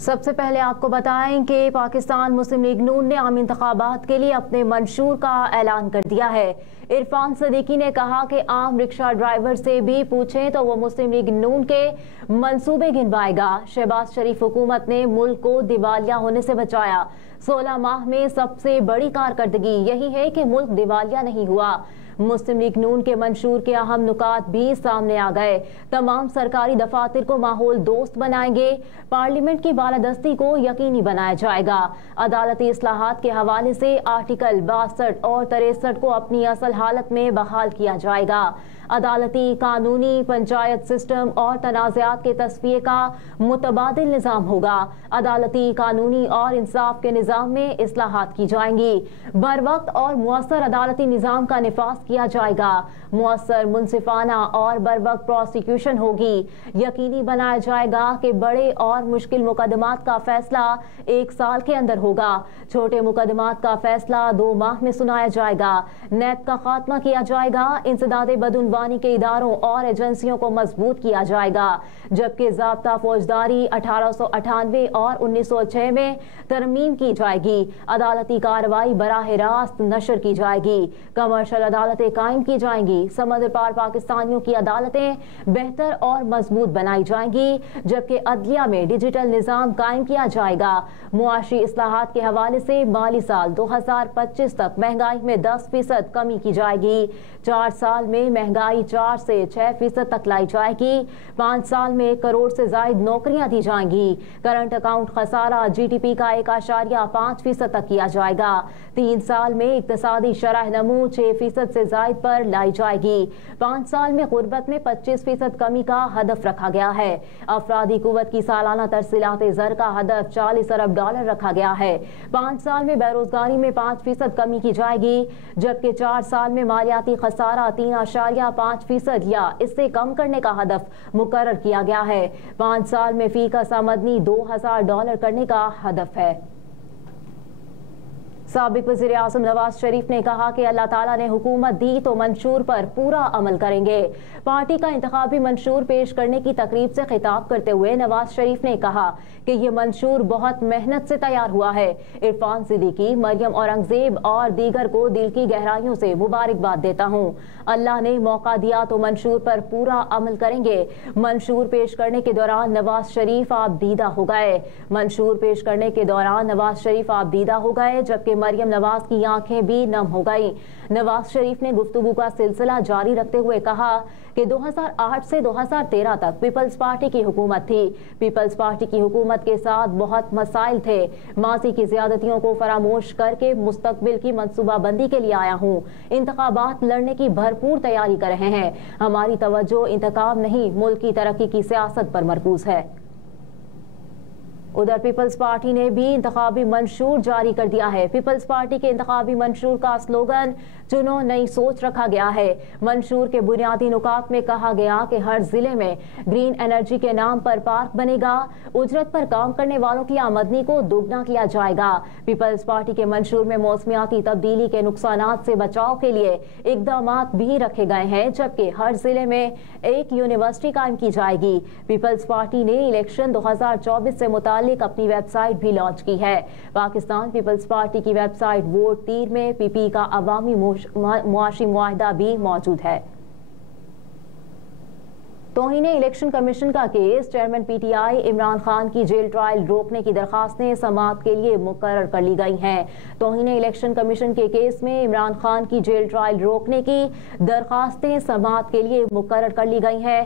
سب سے پہلے آپ کو بتائیں کہ پاکستان مسلم لیگ نون نے عام انتخابات کے لیے اپنے منشور کا اعلان کر دیا ہے۔ عرفان صدیقی نے کہا کہ عام رکشہ ڈرائیور سے بھی پوچھیں تو وہ مسلم لیگ نون کے منصوبے گنوائے گا۔ شہباز شریف حکومت نے ملک کو دیوالیہ ہونے سے بچایا۔ 16 ماہ میں سب سے بڑی کارکردگی یہی ہے کہ ملک دیوالیہ نہیں ہوا۔ مسلم لیگ نون کے منشور کے اہم نکات بھی سامنے آ گئے۔ تمام سرکاری دفاتر کو ماحول دوست بنائیں گے۔ پارلیمنٹ کی بالادستی کو یقینی بنایا جائے گا۔ عدالتی اصلاحات کے حوالے سے آرٹیکل 62 اور 63 کو اپنی اصل حالت میں بحال کیا جائے گا۔ عدالتی، قانونی، پنچایت سسٹم اور تنازعات کے تصفیے کا متبادل نظام ہوگا۔ عدالتی، قانونی اور انصاف کے نظام میں اصلاحات کی جائیں گی۔ بروقت اور مؤثر عدالتی نظام کا نفاذ کیا جائے گا۔ مؤثر، منصفانہ اور بروقت پروسیکیوشن ہوگی۔ یقینی بنایا جائے گا کہ بڑے اور مشکل مقدمات کا فیصلہ 1 سال کے اندر ہوگا۔ چھوٹے مقدمات کا فیصلہ 2 ماہ میں سنایا جائے گا۔ نیب کا خاتمہ کیا جائے گا۔ انسداد بدعنوانی کے اداروں اور ایجنسیوں کو مضبوط کیا جائے گا، جبکہ ضابطہ فوجداری 1898 اور 1906 میں ترمیم کی جائے گی۔ عدالتی کارروائی براہ راست نشر کی جائے گی۔ کمرشل عدالتیں قائم کی جائیں گی۔ سمندر پار پاکستانیوں کی عدالتیں بہتر اور مضبوط بنائی جائیں گی، جبکہ عدلیہ میں ڈیجیٹل نظام قائم کیا جائے گا۔ معاشی اصلاحات کے حوالے سے مالی سال 2025 تک مہنگائی میں 10% کمی کی جائے گی۔ 4 سال میں مہنگائی 4 سے 6% تک لائی جائے گی۔ 5 سال میں 1 کروڑ سے زائد نوکریاں دی جائیں گی۔ کرنٹ اکاؤنٹ خسارہ GDP کا 1.5% تک کیا جائے گا۔ 3 سال میں اقتصادی شرح نمو 6% سے زائد پر لائی جائے گی۔ 5 سال میں غربت میں 25% کمی کا ہدف رکھا گیا ہے۔ افرادی قوت کی سالانہ ترسیلات زر کا ہدف $40 ارب رکھا گیا ہے۔ 5 سال میں بے روزگاری میں 5% کمی کی جائے گی، جبکہ 4 سال میں مالیاتی خسارہ 3.5% یا اس سے کم کرنے کا ہدف مقرر کیا گیا ہے۔ 5 سال میں فی کس آمدنی $2000 کرنے کا ہدف ہے۔ سابق وزیر اعظم نواز شریف نے کہا کہ اللہ تعالیٰ نے حکومت دی تو منشور پر پورا عمل کریں گے۔ پارٹی کا انتخابی منشور پیش کرنے کی تقریب سے خطاب کرتے ہوئے نواز شریف نے کہا کہ یہ منشور بہت محنت سے تیار ہوا ہے۔ عرفان صدیقی، مریم اورنگزیب اور دیگر کو دل کی گہرائیوں سے مبارکباد دیتا ہوں۔ اللہ نے موقع دیا تو منشور پر پورا عمل کریں گے۔ منشور پیش کرنے کے دوران نواز شریف آپ دیدہ ہو گئے۔ منشور پیش کرنے کے دوران نواز شریف آپ دیدہ ہو گئے، جبکہ مریم نواز کی آنکھیں بھی نم ہو گئیں۔ نواز شریف نے گفتگو کا سلسلہ جاری رکھتے ہوئے کہا کہ 2008 سے 2013 تک پیپلز پارٹی کی حکومت تھی۔ پیپلز پارٹی کی حکومت کے ساتھ بہت مسائل تھے۔ ماضی کی زیادتیوں کو فراموش کر کے مستقبل کی منصوبہ بندی کے لیے آیا ہوں۔ انتخابات لڑنے کی بھرپور تیاری کر رہے ہیں۔ ہماری توجہ انتخاب نہیں، ملک کی ترقی کی سیاست پر مرکوز ہے۔ ادھر پیپلز پارٹی نے بھی انتخابی منشور جاری کر دیا ہے۔ پیپلز پارٹی کے انتخابی منشور کا سلوگن چنو نئی سوچ رکھا گیا ہے۔ منشور کے بنیادی نکات میں کہا گیا کہ ہر ضلع میں گرین انرجی کے نام پر پارک بنے گا۔ اجرت پر کام کرنے والوں کی آمدنی کو دوگنا کیا جائے گا۔ پیپلز پارٹی کے منشور میں موسمیاتی تبدیلی کے نقصانات سے بچاؤ کے لیے اقدامات بھی رکھے گئے ہیں، جبکہ ہر ضلع میں ایک یونیورسٹی قائم کی جائے گی۔ پیپلز پارٹی نے الیکشن 2024 سے متعلق اپنی ویب سائٹ بھی لانچ کی ہے۔ پاکستان پیپلز پارٹی کی ویب سائٹ ووٹ تیر میں PP کا عوامی معاشی معاہدہ بھی موجود ہے۔ توہین الیکشن کمیشن کا case, chairman PTI Imran Khan کی جیل ٹرائل روکنے کی درخواستیں سماعت کے لیے مقرر کر لی گئی ہیں۔ توہین الیکشن کمیشن کے کیس میں عمران خان کی جیل ٹرائل روکنے کی درخواستیں سماعت کے لیے مقرر کر لی گئی ہیں۔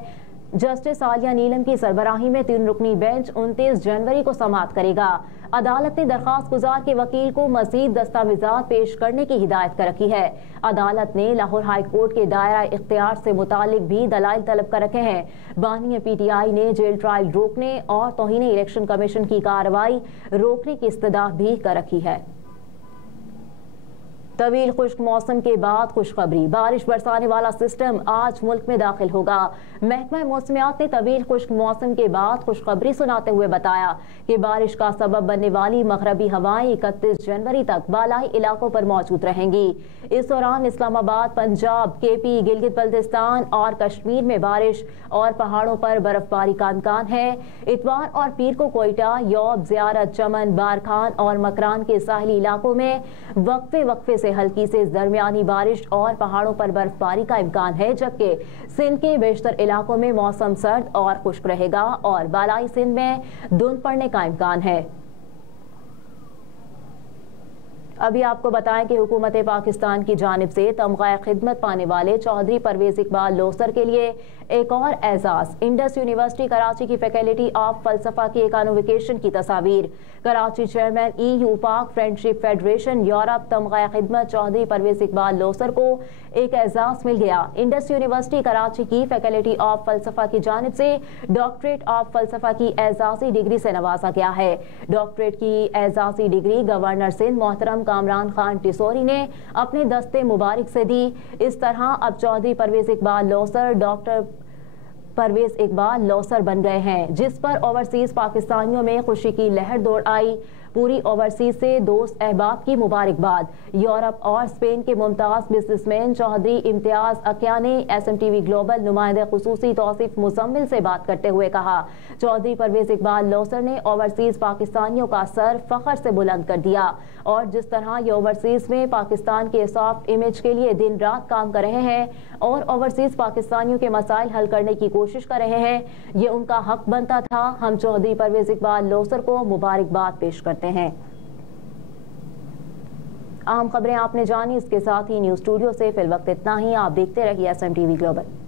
جسٹس عالیہ نیلم کی سربراہی میں 3 رکنی بینچ 29 جنوری کو سماعت کرے گا۔ عدالت نے درخواست گزار کے وکیل کو مزید دستاویزات پیش کرنے کی ہدایت کر رکھی ہے۔ عدالت نے لاہور ہائی کورٹ کے دائرہ اختیار سے متعلق بھی دلائل طلب کر رکھے ہیں۔ بانی PTI نے جیل ٹرائل روکنے اور توہین الیکشن کمیشن کی کارروائی روکنے کی استدعا بھی کر رکھی ہے۔ طویل خشک موسم کے بعد خوشخبری، بارش برسانے والا سسٹم آج ملک میں داخل ہوگا۔ محکمہ موسمیات نے طویل خشک موسم کے بعد خوشخبری سناتے ہوئے بتایا کہ بارش کا سبب بننے والی مغربی ہوائیں 31 جنوری تک بالائی علاقوں پر موجود رہیں گی۔ اس دوران اسلام آباد، پنجاب، کے پی، گلگت بلتستان اور کشمیر میں بارش اور پہاڑوں پر برف باری کا امکان ہے۔ اتوار اور پیر کو کوئٹہ، یوب، زیارت، چمن، بارکھان اور مکران کے ساحلی علاقوں میں وقفے سے ہلکی سے درمیانی بارش اور پہاڑوں پر برف باری کا امکان ہے، جبکہ سندھ کے بیشتر علاقوں میں موسم سرد اور خشک رہے گا اور بالائی سندھ میں دھند پڑنے کا امکان ہے۔ ابھی آپ کو بتائیں کہ حکومت پاکستان کی جانب سے تمغہ خدمت پانے والے چودھری پرویز اقبال لوثر کے لیے ایک اور اعزاز، انڈس یونیورسٹی کراچی کی فیکلٹی آف فلسفہ کی کانووکیشن کی تصاویر۔ کراچی چیئرمین ای یو پاک فرینڈشپ فیڈریشن یورپ تمغہ خدمت چودھری پرویز اقبال لوثر کو ایک اعزاز مل گیا۔ انڈس یونیورسٹی کراچی کی فیکلٹی آف فلسفہ کی جانب سے ڈاکٹریٹ آف فلسفہ کی اعزازی ڈگری سے نوازا گیا ہے۔ ڈاکٹریٹ کی اعزازی ڈگری گورنر سندھ محترم کامران خان ٹیسوری نے اپنے دستے مبارک سے دی۔ اس طرح اب چودھری پرویز اقبال لوثر ڈاکٹر پرویز اقبال لوثر بن گئے ہیں، جس پر اوورسیز پاکستانیوں میں خوشی کی لہر دوڑ آئی۔ پوری اوورسیز سے دوست احباب کی مبارکباد۔ یورپ اور اسپین کے ممتاز بزنس مین چودھری امتیاز اکیا نے SMTV گلوبل نمائندہ خصوصی توصیف مزمل سے بات کرتے ہوئے کہا، چودھری پرویز اقبال لوثر نے اوورسیز پاکستانیوں کا سر فخر سے بلند کر دیا، اور جس طرح یہ اوورسیز میں پاکستان کے سافٹ امیج کے لیے دن رات کام کر رہے ہیں اور اوورسیز پاکستانیوں کے مسائل حل کرنے کی کوشش کر رہے ہیں، یہ ان کا حق بنتا تھا۔ ہم چودھری پرویز اقبال لوثر کو مبارکباد پیش کرتے ہیں۔ اہم خبریں آپ نے جانی، اس کے ساتھ ہی نیوز اسٹوڈیو سے فی الوقت اتنا ہی۔ آپ دیکھتے رہیے SMTV گلوبل۔